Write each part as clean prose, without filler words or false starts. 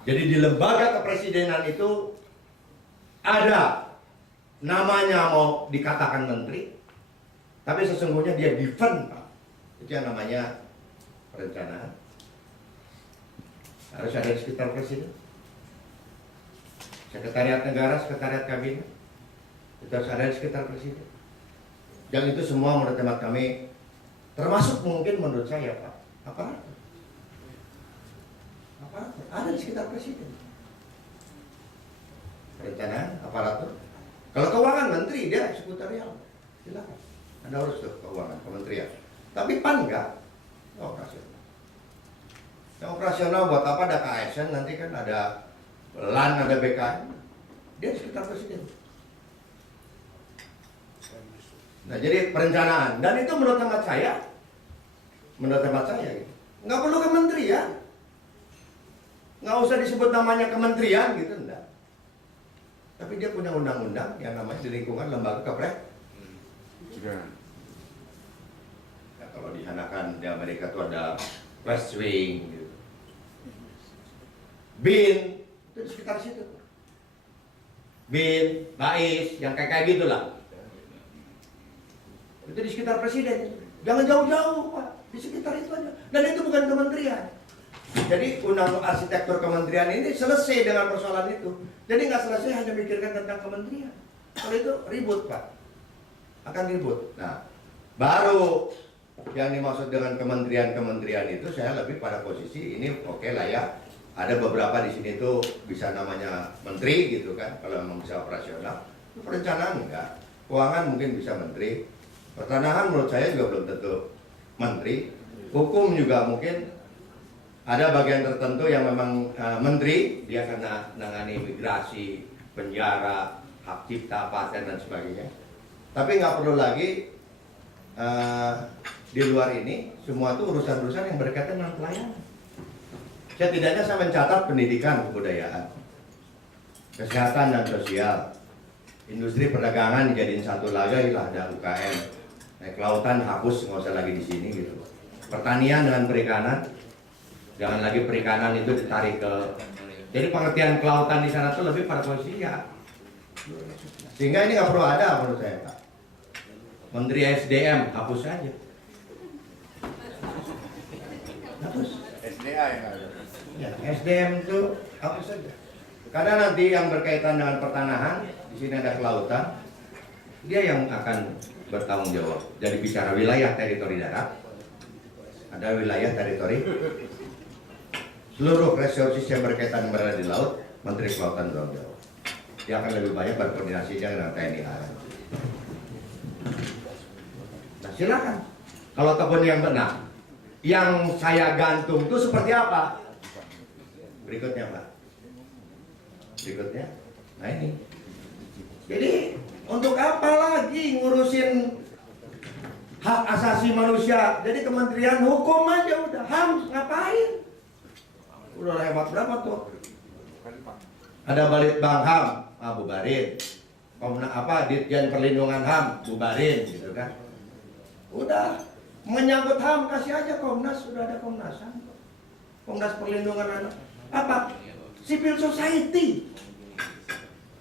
Jadi di lembaga kepresidenan itu ada namanya mau dikatakan menteri, tapi sesungguhnya dia defend, Pak. Itu yang namanya perencanaan. Harus ada di sekitar presiden. Sekretariat negara, sekretariat kabinet, itu harus ada di sekitar presiden. Yang itu semua menurut hemat kami, termasuk mungkin menurut saya, Pak, aparatur ada di sekitar presiden. Perencanaan, aparatur. Kalau keuangan menteri, dia eksekutorial. Silakan. Anda urus tuh keuangan, kementerian. Tapi PAN enggak, operasional. Yang operasional buat apa? Ada KSN, nanti kan ada LAN, ada BKN. Dia di sekitar presiden. Nah, jadi perencanaan. Dan itu menurut hemat saya gitu. Nggak perlu kementerian. Nggak usah disebut namanya kementerian gitu, enggak. Tapi dia punya undang-undang yang namanya di lingkungan lembaga kepresidenan. Ya, kalau di Hanakan di Amerika itu ada West Wing gitu. BIN itu di sekitar situ. BIN, BAIS, yang kayak gitulah. Itu di sekitar presiden. Jangan jauh-jauh, Pak. Di sekitar itu aja. Dan itu bukan kementerian. Jadi undang arsitektur kementerian ini selesai dengan persoalan itu. Jadi nggak selesai hanya mikirkan tentang kementerian. Kalau itu ribut, Pak. Akan ribut. Nah, baru yang dimaksud dengan kementerian-kementerian itu saya lebih pada posisi ini oke lah ya. Ada beberapa di sini tuh bisa namanya menteri gitu kan, kalau memang bisa operasional. Perencanaan enggak. Keuangan mungkin bisa menteri. Pertanahan menurut saya juga belum tentu menteri. Hukum juga mungkin ada bagian tertentu yang memang menteri, dia kena nangani migrasi, penjara, hak cipta, paten dan sebagainya. Tapi nggak perlu lagi di luar ini semua itu urusan-urusan yang berkaitan dengan pelayanan. Setidaknya saya mencatat pendidikan, kebudayaan, kesehatan dan sosial, industri perdagangan dijadiin satu lagi lah, ada UKM, kelautan hapus, nggak usah lagi di sini gitu. Pertanian dengan perikanan, jangan lagi perikanan itu ditarik ke. Jadi pengertian kelautan di sana tuh lebih pada posisi ya. Sehingga ini nggak perlu ada menurut saya, Pak. Menteri SDM hapus saja. Hapus. SDA yang ada. Ya, SDM itu hapus saja. Karena nanti yang berkaitan dengan pertanahan, di sini ada kelautan, dia yang akan bertanggung jawab. Jadi bicara wilayah teritori darat, ada wilayah teritori. Seluruh resources yang berkaitan berada di laut, Menteri Kelautan bertanggung jawab. Dia akan lebih banyak berkoordinasi dengan TNI AL. Nah silakan. Kalau kebun yang benar, yang saya gantung itu seperti apa? Berikutnya, Pak. Berikutnya. Nah ini. Jadi untuk apa lagi ngurusin hak asasi manusia? Jadi Kementerian Hukum aja udah. HAM ngapain? Udah hemat berapa tuh? Ada Balitbang HAM, bubarin. Ditjen Perlindungan HAM, bubarin gitu kan. Udah menyangkut HAM kasih aja Komnas, sudah ada Komnasan. Komnas Perlindungan Anak. Apa? Civil society.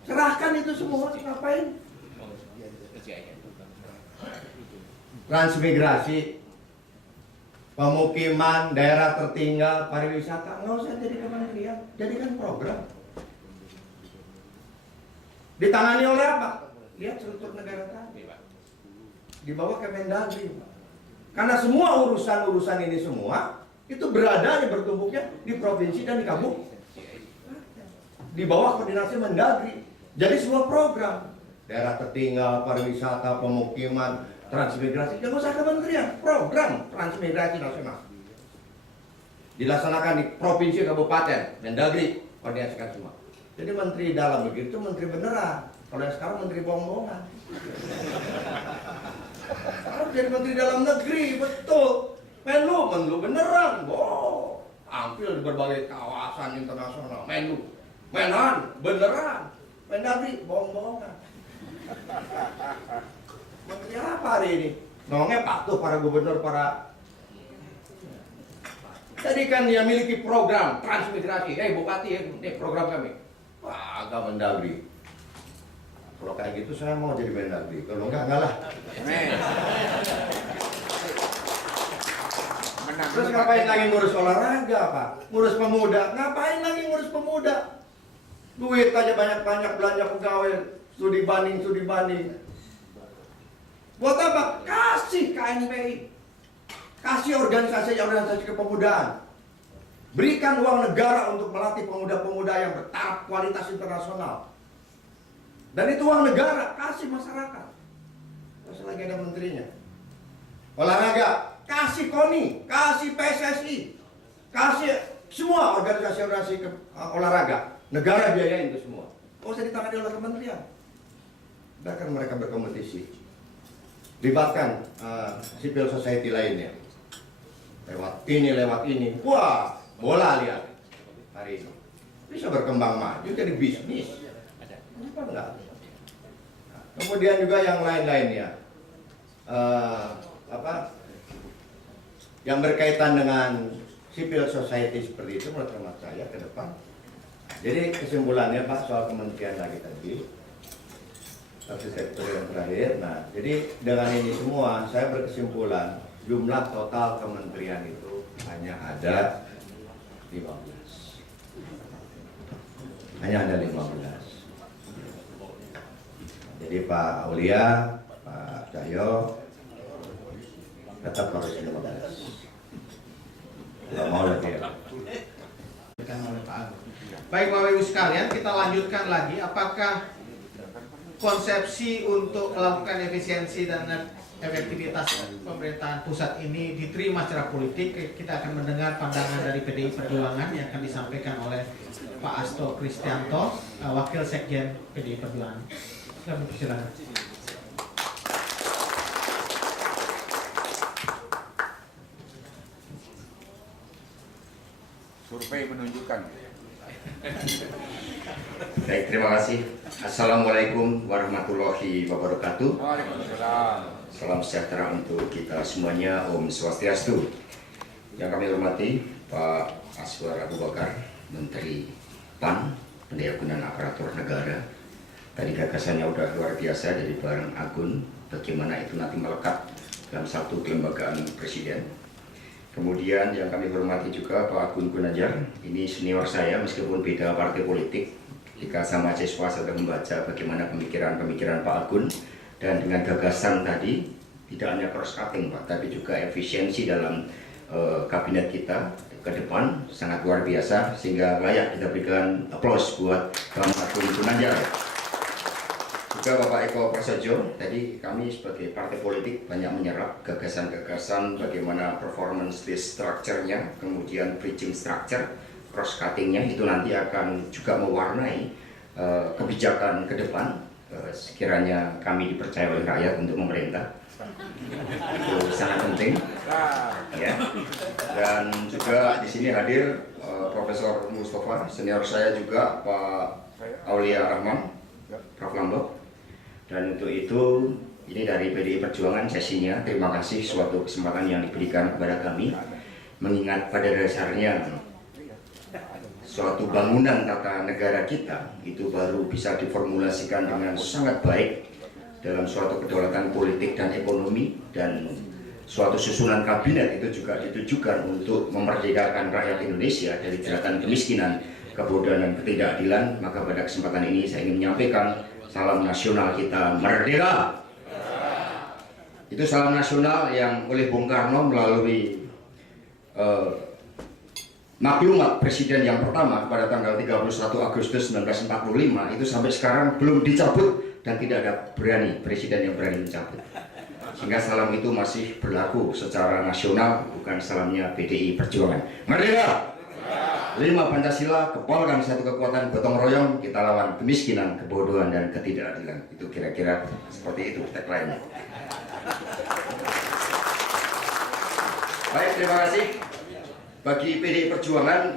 Serahkan itu semua, ngapain? Transmigrasi, pemukiman, daerah tertinggal, pariwisata, nggak usah jadi kementerian, jadikan program. Ditangani oleh apa? Lihat struktur negara tadi, di bawah Kemendagri. Karena semua urusan-urusan ini semua itu berada bertumbuknya di provinsi dan di kabupaten, di bawah koordinasi Mendagri. Jadi semua program, daerah tertinggal, pariwisata, pemukiman, transmigrasi, jangan usah kementerian, program transmigrasi nasional dilaksanakan di provinsi, kabupaten, Mendagri koordinasikan semua. Jadi menteri dalam negeri itu menteri beneran. Kalau yang sekarang menteri bohong-bohongan. Harus jadi menteri dalam negeri, betul. Menlu beneran, tampil di berbagai kawasan internasional. Menhan beneran, Mendagri bohong-bohongan. Menteri apa hari ini? Ngomongnya patuh para gubernur, para Jadi kan dia miliki program transmigrasi. Bupati, ini program kami. Wah, agak Mendagri. Kalau kayak gitu saya mau jadi Mendagri. Kalau enggak lah. Terus ngapain lagi ngurus olahraga, Pak? Ngurus pemuda. Ngapain lagi ngurus pemuda? Duit aja banyak-banyak, belanja pegawai, studi banding. Buat apa? Kasih KNPI. Kasih organisasi kepemudaan. Berikan uang negara untuk melatih pemuda-pemuda yang bertaraf kualitas internasional. Dan itu uang negara, kasih masyarakat. Terus lagi ada menterinya. Olahraga, kasih KONI, kasih PSSI, kasih semua organisasi olahraga. Negara biayain itu semua. Oh, usah ditangani oleh kementerian. Bahkan mereka berkompetisi. Libatkan civil society lainnya. Lewat ini. Wah, bola lihat hari ini. Bisa berkembang maju jadi bisnis. Kenapa enggak? Nah, kemudian juga yang lain-lainnya. Yang berkaitan dengan civil society seperti itu menurut hemat saya ke depan. Jadi kesimpulannya Pak soal kementerian lagi tadi. Arsitektur yang terakhir. Nah, jadi dengan ini semua saya berkesimpulan jumlah total kementerian itu hanya ada 15. Hanya ada 15. Jadi Pak Aulia, Pak Cahyo tetap harus 15. Tidak mau lagi ya. Baik Bapak Ibu sekalian, kita lanjutkan lagi. Apakah konsepsi untuk melakukan efisiensi dan efektivitas pemerintahan pusat ini diterima secara politik? Kita akan mendengar pandangan dari PDI Perjuangan yang akan disampaikan oleh Pak Asto Kristianto, Wakil Sekjen PDI Perjuangan. Silakan. Survei menunjukkan. Baik, terima kasih. Assalamualaikum warahmatullahi wabarakatuh. Waalaikumsalam. Salam sejahtera untuk kita semuanya. Om Swastiastu. Yang kami hormati Pak Aswar Abu Bakar, Menteri PAN, Pendayagunaan Aparatur Negara. Tadi gagasannya udah luar biasa dari Bang Agun, bagaimana itu nanti melekat dalam satu kelembagaan presiden. Kemudian yang kami hormati juga Pak Agun Gunanjar, ini senior saya meskipun beda partai politik. Jika sama mahasiswa sudah membaca bagaimana pemikiran Pak Agun, dan dengan gagasan tadi tidak hanya cross cutting Pak, tapi juga efisiensi dalam kabinet kita ke depan sangat luar biasa, sehingga layak kita berikan aplaus buat Pak Agun Gunanjar. Juga Bapak Eko Prasetyo, tadi kami sebagai partai politik banyak menyerap gagasan-gagasan bagaimana performance list structure-nya, kemudian bridging structure, cross-cutting-nya itu nanti akan juga mewarnai kebijakan ke depan. Sekiranya kami dipercaya oleh rakyat untuk memerintah, itu sangat penting. Ya. Dan juga di sini hadir Profesor Mustafa, senior saya juga Pak Aulia Rahman, Prof. Lambok. Dan untuk itu, ini dari PDI Perjuangan sesinya. Terima kasih suatu kesempatan yang diberikan kepada kami. Mengingat pada dasarnya suatu bangunan tata negara kita itu baru bisa diformulasikan dengan sangat baik dalam suatu kedaulatan politik dan ekonomi, dan suatu susunan kabinet itu juga ditujukan untuk memerdekakan rakyat Indonesia dari jeratan kemiskinan, kebodohan dan ketidakadilan. Maka pada kesempatan ini saya ingin menyampaikan salam nasional kita merdeka. Itu salam nasional yang oleh Bung Karno melalui maklumat presiden yang pertama pada tanggal 31 Agustus 1945 itu sampai sekarang belum dicabut, dan tidak ada presiden yang berani mencabut. Sehingga salam itu masih berlaku secara nasional, bukan salamnya PDI Perjuangan. Merdeka! 5 Pancasila, kepolkan satu kekuatan, gotong royong, kita lawan kemiskinan, kebodohan, dan ketidakadilan. Itu kira-kira seperti itu tagline-nya. Baik, terima kasih. Bagi PDI Perjuangan,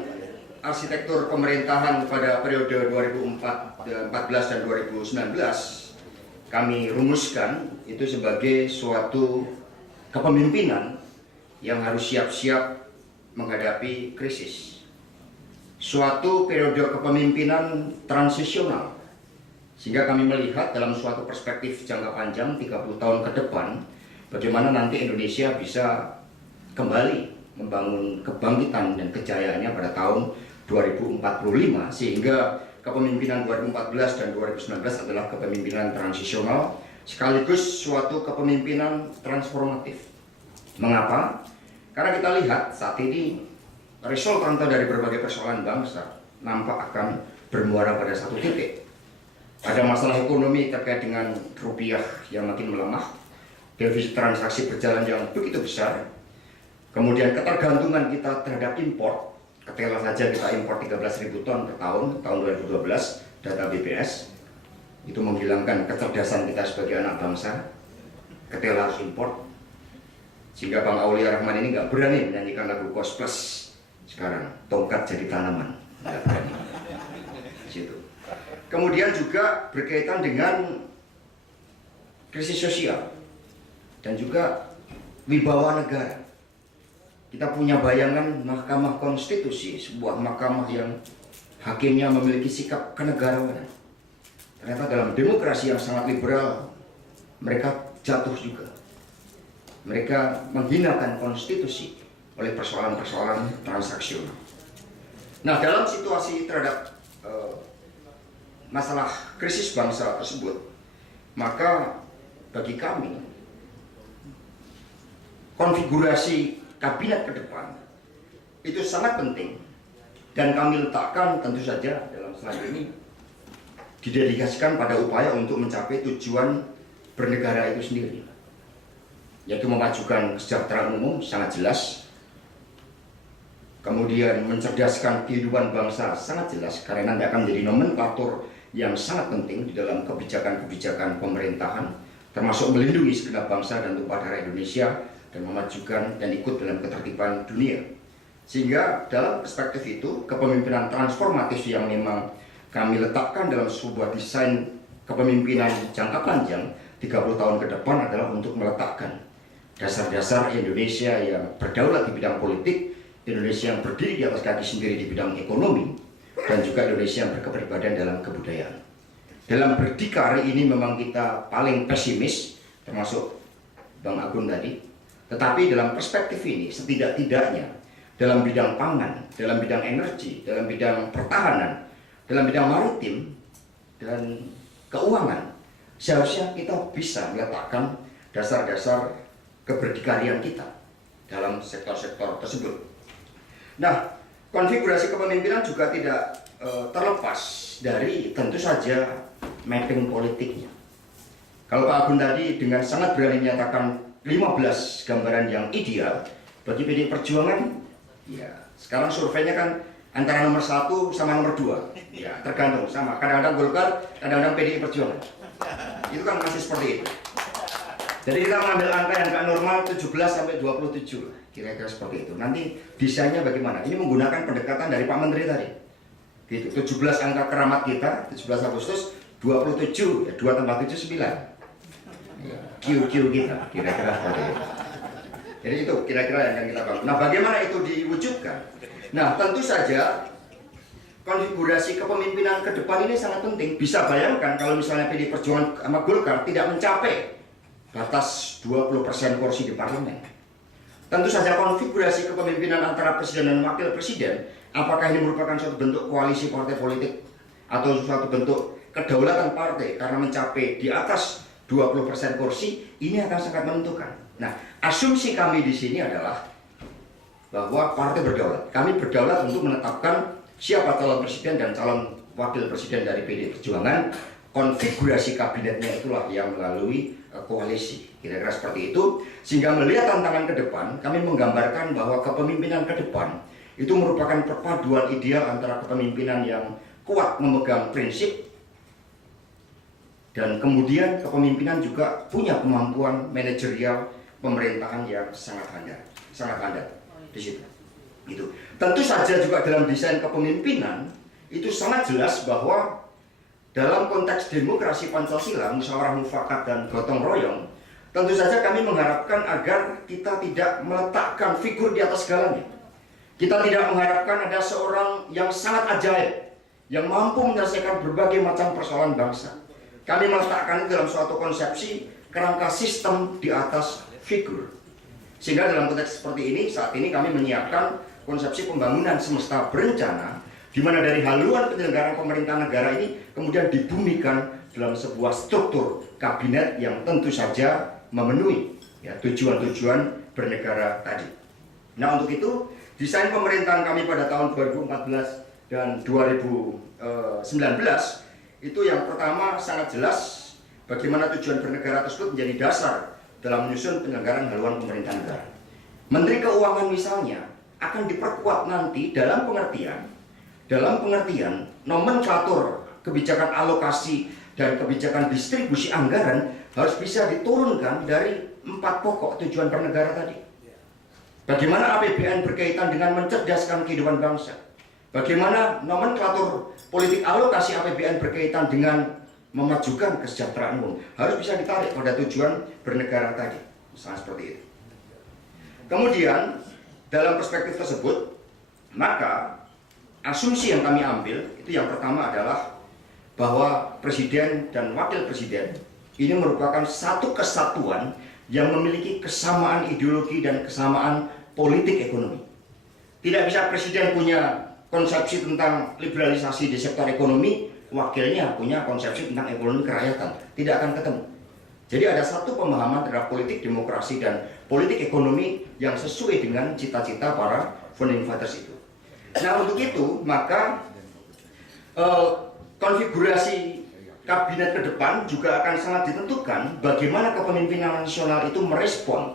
arsitektur pemerintahan pada periode 2014 dan 2019 kami rumuskan itu sebagai suatu kepemimpinan yang harus siap-siap menghadapi krisis. Suatu periode kepemimpinan transisional. Sehingga kami melihat dalam suatu perspektif jangka panjang 30 tahun ke depan, bagaimana nanti Indonesia bisa kembali membangun kebangkitan dan kejayaannya pada tahun 2045, sehingga kepemimpinan 2014 dan 2019 adalah kepemimpinan transisional sekaligus suatu kepemimpinan transformatif. Mengapa? Karena kita lihat saat ini resultante dari berbagai persoalan bangsa nampak akan bermuara pada satu titik. Ada masalah ekonomi terkait dengan rupiah yang makin melemah, defisit transaksi berjalan yang begitu besar, kemudian ketergantungan kita terhadap impor. Ketela saja kita impor 13.000 ton per tahun 2012, data BPS, itu menghilangkan kecerdasan kita sebagai anak bangsa. Ketela harus impor, sehingga Bang Aulia Rahman ini nggak berani menyanyikan lagu Kos Plus sekarang, tongkat jadi tanaman, nggak berani. Situ. Kemudian juga berkaitan dengan krisis sosial dan juga wibawa negara. Kita punya bayangan Mahkamah Konstitusi, sebuah mahkamah yang hakimnya memiliki sikap kenegarawanan. Ternyata dalam demokrasi yang sangat liberal, mereka jatuh juga. Mereka menghinakan konstitusi oleh persoalan-persoalan transaksional. Nah, dalam situasi terhadap masalah krisis bangsa tersebut, maka bagi kami konfigurasi kabinet ke depan itu sangat penting, dan kami letakkan tentu saja dalam slide ini didedikasikan pada upaya untuk mencapai tujuan bernegara itu sendiri, yaitu memajukan kesejahteraan umum sangat jelas, kemudian mencerdaskan kehidupan bangsa sangat jelas, karena nanti akan menjadi nomenklatur yang sangat penting di dalam kebijakan-kebijakan pemerintahan, termasuk melindungi segenap bangsa dan tumpah darah Indonesia dan memajukan dan ikut dalam ketertiban dunia. Sehingga dalam perspektif itu, kepemimpinan transformatif yang memang kami letakkan dalam sebuah desain kepemimpinan jangka panjang 30 tahun ke depan adalah untuk meletakkan dasar-dasar Indonesia yang berdaulat di bidang politik, Indonesia yang berdiri di atas kaki sendiri di bidang ekonomi, dan juga Indonesia yang berkepribadian dalam kebudayaan. Dalam berdikari ini memang kita paling pesimis, termasuk Bang Agun tadi. Tetapi dalam perspektif ini, setidak-tidaknya dalam bidang pangan, dalam bidang energi, dalam bidang pertahanan, dalam bidang maritim, dan keuangan, seharusnya kita bisa meletakkan dasar-dasar keberdikarian kita dalam sektor-sektor tersebut. Nah, konfigurasi kepemimpinan juga tidak terlepas dari tentu saja mapping politiknya. Kalau Pak Agun tadi dengan sangat berani menyatakan 15 gambaran yang ideal bagi PDI Perjuangan, ya sekarang surveinya kan antara nomor 1 sama nomor 2, ya tergantung sama. Kadang-kadang Golkar, kadang-kadang PDI Perjuangan. Itu kan masih seperti itu. Jadi kita mengambil angka yang nggak normal 17 sampai 27, kira-kira seperti itu. Nanti desainnya bagaimana? Ini menggunakan pendekatan dari Pak Menteri tadi. Gitu, 17 angka keramat kita, 17 Agustus, 27, ya 2 tambah 7, 9. QQ kita, kira-kira seperti itu. Jadi itu kira-kira yang akan kita bangun. Nah, bagaimana itu diwujudkan? Nah, tentu saja konfigurasi kepemimpinan ke depan ini sangat penting. Bisa bayangkan kalau misalnya PDI Perjuangan sama Golkar tidak mencapai batas 20% kursi di parlemen. Tentu saja konfigurasi kepemimpinan antara presiden dan wakil presiden, apakah ini merupakan suatu bentuk koalisi partai politik atau suatu bentuk kedaulatan partai karena mencapai di atas 20% kursi, ini akan sangat menentukan. Nah, asumsi kami di sini adalah bahwa partai berdaulat. Kami berdaulat untuk menetapkan siapa calon presiden dan calon wakil presiden dari PDI Perjuangan. Konfigurasi kabinetnya itulah yang melalui koalisi, kira-kira seperti itu. Sehingga melihat tantangan ke depan, kami menggambarkan bahwa kepemimpinan ke depan itu merupakan perpaduan ideal antara kepemimpinan yang kuat memegang prinsip, dan kemudian kepemimpinan juga punya kemampuan manajerial pemerintahan yang sangat handal di situ. Gitu. Tentu saja juga dalam desain kepemimpinan itu sangat jelas bahwa dalam konteks demokrasi Pancasila, musyawarah mufakat dan gotong royong, tentu saja kami mengharapkan agar kita tidak meletakkan figur di atas segalanya. Kita tidak mengharapkan ada seorang yang sangat ajaib, yang mampu menyelesaikan berbagai macam persoalan bangsa. Kami meletakkan dalam suatu konsepsi kerangka sistem di atas figur. Sehingga dalam konteks seperti ini, saat ini kami menyiapkan konsepsi pembangunan semesta berencana, di mana dari haluan penyelenggaraan pemerintahan negara ini kemudian dibumikan dalam sebuah struktur kabinet yang tentu saja memenuhi ya, tujuan-tujuan bernegara tadi. Nah, untuk itu desain pemerintahan kami pada tahun 2014 dan 2019 itu yang pertama sangat jelas bagaimana tujuan bernegara tersebut menjadi dasar dalam menyusun penyelenggaraan haluan pemerintahan negara. Menteri Keuangan misalnya akan diperkuat nanti dalam pengertian nomenklatur kebijakan alokasi dan kebijakan distribusi anggaran harus bisa diturunkan dari 4 pokok tujuan bernegara tadi. Bagaimana APBN berkaitan dengan mencerdaskan kehidupan bangsa? Bagaimana nomenklatur politik alokasi APBN berkaitan dengan memajukan kesejahteraan umum? Harus bisa ditarik pada tujuan bernegara tadi. Misalnya seperti itu. Kemudian, dalam perspektif tersebut, maka asumsi yang kami ambil, itu yang pertama adalah bahwa Presiden dan Wakil Presiden ini merupakan satu kesatuan yang memiliki kesamaan ideologi dan kesamaan politik ekonomi. Tidak bisa Presiden punya konsepsi tentang liberalisasi di sektor ekonomi, wakilnya punya konsepsi tentang ekonomi kerakyatan. Tidak akan ketemu. Jadi ada satu pemahaman terhadap politik demokrasi dan politik ekonomi yang sesuai dengan cita-cita para founding fathers itu. Nah, untuk itu maka konfigurasi kabinet ke depan juga akan sangat ditentukan bagaimana kepemimpinan nasional itu merespon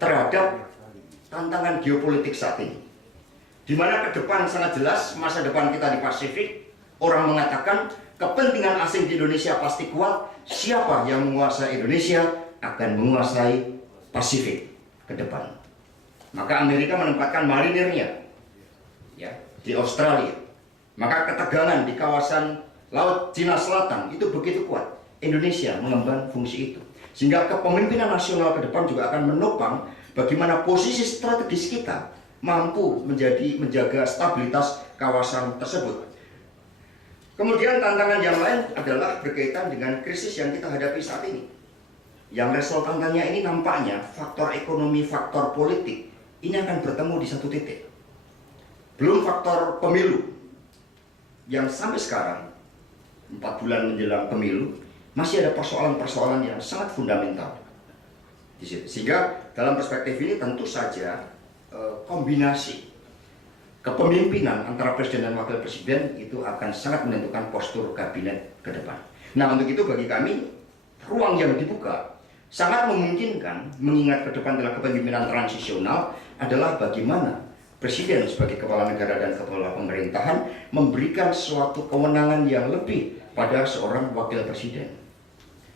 terhadap tantangan geopolitik saat ini. Di mana ke depan sangat jelas masa depan kita di Pasifik, orang mengatakan kepentingan asing di Indonesia pasti kuat, siapa yang menguasai Indonesia akan menguasai Pasifik ke depan. Maka Amerika menempatkan marinirnya ya, di Australia. Maka ketegangan di kawasan Laut Cina Selatan itu begitu kuat. Indonesia mengemban fungsi itu. Sehingga kepemimpinan nasional ke depan juga akan menopang bagaimana posisi strategis kita mampu menjaga stabilitas kawasan tersebut. Kemudian tantangan yang lain adalah berkaitan dengan krisis yang kita hadapi saat ini. Yang resultannya ini nampaknya faktor ekonomi, faktor politik ini akan bertemu di satu titik. Belum faktor pemilu yang sampai sekarang 4 bulan menjelang pemilu masih ada persoalan-persoalan yang sangat fundamental di situ. Sehingga dalam perspektif ini tentu saja kombinasi kepemimpinan antara presiden dan wakil presiden itu akan sangat menentukan postur kabinet ke depan. Nah, untuk itu bagi kami ruang yang dibuka sangat memungkinkan mengingat ke depan dalam kepemimpinan transisional adalah bagaimana presiden sebagai kepala negara dan kepala pemerintahan memberikan suatu kewenangan yang lebih pada seorang wakil presiden.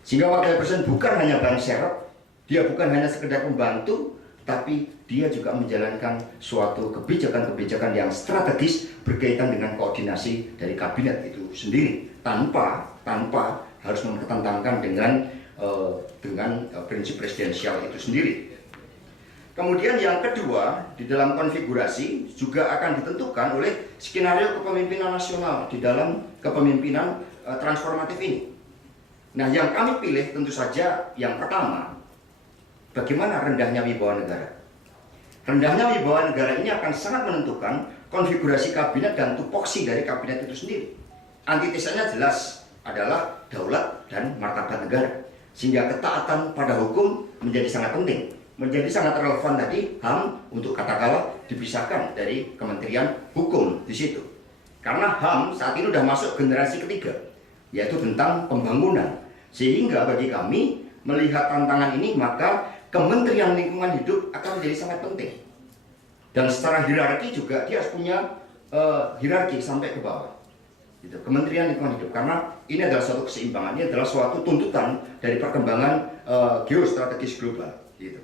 Sehingga wakil presiden bukan hanya ban serep, dia bukan hanya sekedar pembantu, tapi dia juga menjalankan suatu kebijakan-kebijakan yang strategis berkaitan dengan koordinasi dari kabinet itu sendiri tanpa harus mempertentangkan dengan prinsip presidensial itu sendiri. Kemudian yang kedua, di dalam konfigurasi juga akan ditentukan oleh skenario kepemimpinan nasional di dalam kepemimpinan transformatif ini. Nah, yang kami pilih tentu saja yang pertama, bagaimana rendahnya wibawa negara. Rendahnya wibawa negara ini akan sangat menentukan konfigurasi kabinet dan tupoksi dari kabinet itu sendiri. Antitesanya jelas adalah daulat dan martabat negara. Sehingga ketaatan pada hukum menjadi sangat penting. Menjadi sangat relevan tadi HAM untuk katakanlah dipisahkan dari Kementerian Hukum di situ. Karena HAM saat ini sudah masuk generasi ketiga, yaitu tentang pembangunan. Sehingga bagi kami melihat tantangan ini maka Kementerian Lingkungan Hidup akan menjadi sangat penting. Dan secara hierarki juga dia harus punya hierarki sampai ke bawah. Gitu. Kementerian Lingkungan Hidup, karena ini adalah suatu keseimbangan, ini adalah suatu tuntutan dari perkembangan geostrategis global. Gitu.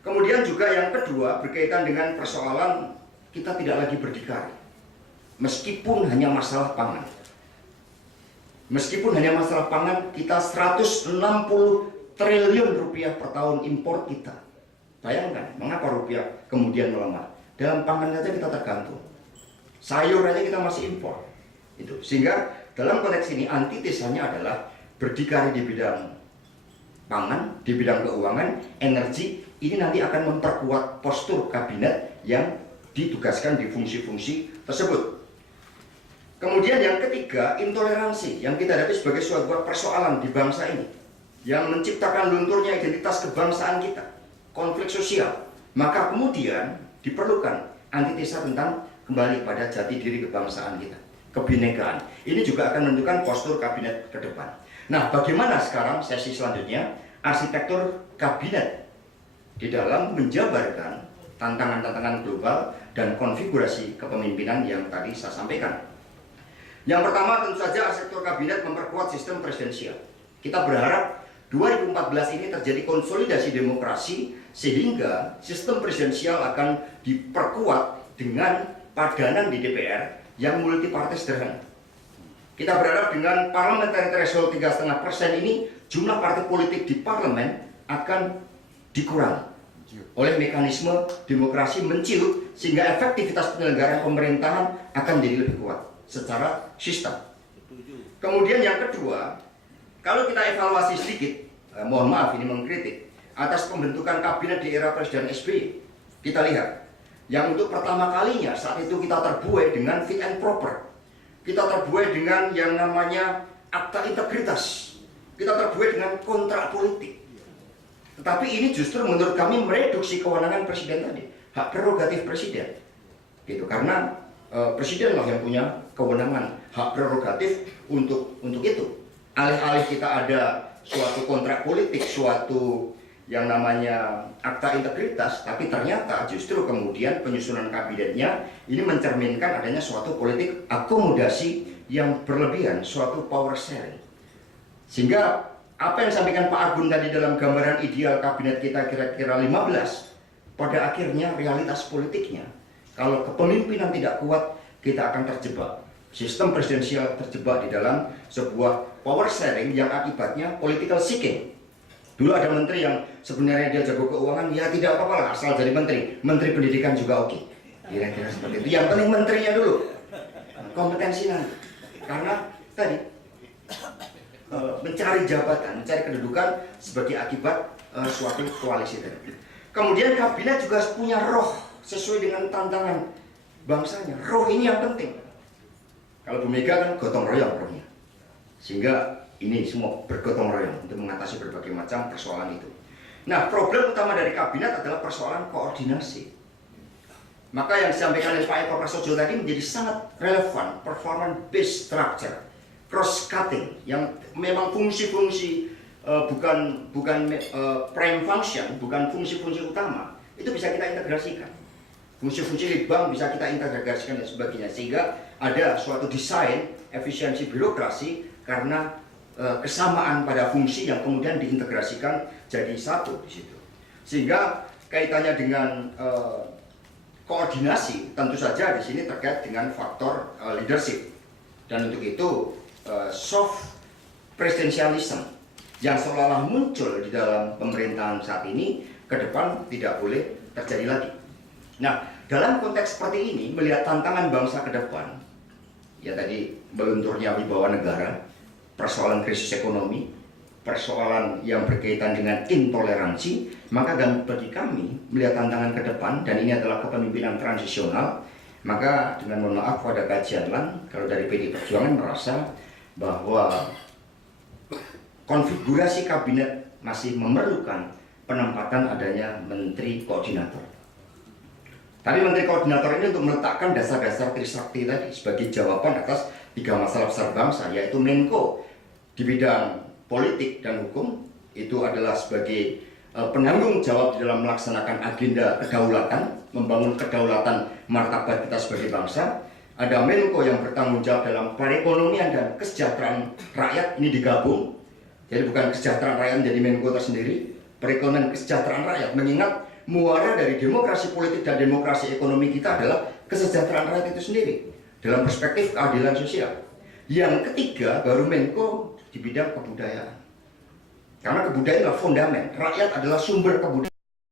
Kemudian juga yang kedua berkaitan dengan persoalan kita tidak lagi berdikari, meskipun hanya masalah pangan. Meskipun hanya masalah pangan, kita 160 triliun rupiah per tahun impor kita. Bayangkan mengapa rupiah kemudian melemah. dalam pangan saja kita tergantung. Sayur aja kita masih impor. Itu. Sehingga dalam konteks ini antitesanya adalah berdikari di bidang pangan, di bidang keuangan, energi, ini nanti akan memperkuat postur kabinet yang ditugaskan di fungsi-fungsi tersebut. Kemudian yang ketiga, intoleransi yang kita hadapi sebagai suatu persoalan di bangsa ini yang menciptakan lunturnya identitas kebangsaan kita, konflik sosial. Maka kemudian diperlukan antitesa tentang kembali pada jati diri kebangsaan kita, kebinekaan. Ini juga akan menentukan postur kabinet ke depan. Nah, bagaimana sekarang sesi selanjutnya arsitektur kabinet di dalam menjabarkan tantangan-tantangan global dan konfigurasi kepemimpinan yang tadi saya sampaikan. Yang pertama tentu saja arsitektur kabinet memperkuat sistem presidensial. Kita berharap 2014 ini terjadi konsolidasi demokrasi sehingga sistem presidensial akan diperkuat dengan padanan di DPR yang multipartai sederhana. Kita berharap dengan parliamentary threshold 3,5% ini jumlah partai politik di parlemen akan dikurangi oleh mekanisme demokrasi menciut sehingga efektivitas penyelenggaraan pemerintahan akan menjadi lebih kuat secara sistem. Kemudian yang kedua, kalau kita evaluasi sedikit, mohon maaf ini mengkritik atas pembentukan kabinet di era Presiden SBY, kita lihat yang untuk pertama kalinya saat itu kita terbuai dengan fit and proper, kita terbuai dengan yang namanya akta integritas, kita terbuai dengan kontrak politik. Tetapi ini justru menurut kami mereduksi kewenangan presiden tadi, hak prerogatif presiden, gitu. Karena presiden lah yang punya kewenangan, hak prerogatif untuk itu. Alih-alih kita ada suatu kontrak politik, suatu yang namanya akta integritas, tapi ternyata justru kemudian penyusunan kabinetnya ini mencerminkan adanya suatu politik akomodasi yang berlebihan, suatu power sharing. Sehingga apa yang disampaikan Pak Agun tadi dalam gambaran ideal kabinet kita kira-kira 15, pada akhirnya realitas politiknya, kalau kepemimpinan tidak kuat, kita akan terjebak. Sistem presidensial terjebak di dalam sebuah power sharing yang akibatnya political seeking. Dulu ada menteri yang sebenarnya dia jago keuangan, ya tidak apa-apa lah asal jadi menteri. Menteri pendidikan juga oke. Kira-kira seperti itu. Yang penting menterinya dulu, kompetensi nanti. Karena tadi mencari jabatan, mencari kedudukan sebagai akibat suatu koalisi tadi. Kemudian kabinet juga punya roh sesuai dengan tantangan bangsanya. Roh ini yang penting. Kalau Bu Mega kan gotong royong rohnya. Sehingga ini semua bergotong royong untuk mengatasi berbagai macam persoalan itu. Nah, problem utama dari kabinet adalah persoalan koordinasi. Maka yang disampaikan oleh Pak Eko Prasojo tadi menjadi sangat relevan, performance based structure, cross cutting, yang memang fungsi-fungsi bukan prime function, bukan fungsi-fungsi utama, itu bisa kita integrasikan. Fungsi-fungsi litbang bisa kita integrasikan dan sebagainya, sehingga ada suatu desain efisiensi birokrasi karena kesamaan pada fungsi yang kemudian diintegrasikan jadi satu di situ. Sehingga kaitannya dengan koordinasi tentu saja di sini terkait dengan faktor leadership. Dan untuk itu soft presidensialism yang seolah-olah muncul di dalam pemerintahan saat ini ke depan tidak boleh terjadi lagi. Nah, dalam konteks seperti ini melihat tantangan bangsa ke depan, ya tadi melunturnya wibawa negara, persoalan krisis ekonomi, persoalan yang berkaitan dengan intoleransi, maka bagi kami melihat tantangan ke depan, dan ini adalah kepemimpinan transisional, maka dengan mohon maaf pada kajian LAN, kalau dari PD Perjuangan merasa bahwa konfigurasi kabinet masih memerlukan penempatan adanya menteri koordinator. Tapi menteri koordinator ini untuk meletakkan dasar-dasar Trisakti tadi sebagai jawaban atas 3 masalah besar bangsa, yaitu Menko di bidang politik dan hukum, itu adalah sebagai penanggung jawab di dalam melaksanakan agenda kedaulatan, membangun kedaulatan martabat kita sebagai bangsa. Ada Menko yang bertanggung jawab dalam perekonomian dan kesejahteraan rakyat, ini digabung. Jadi bukan kesejahteraan rakyat menjadi Menko tersendiri, perekonomian kesejahteraan rakyat, mengingat muara dari demokrasi politik dan demokrasi ekonomi kita adalah kesejahteraan rakyat itu sendiri dalam perspektif keadilan sosial. Yang ketiga baru Menko di bidang kebudayaan, karena kebudayaan adalah fondamen, rakyat adalah sumber kebudayaan.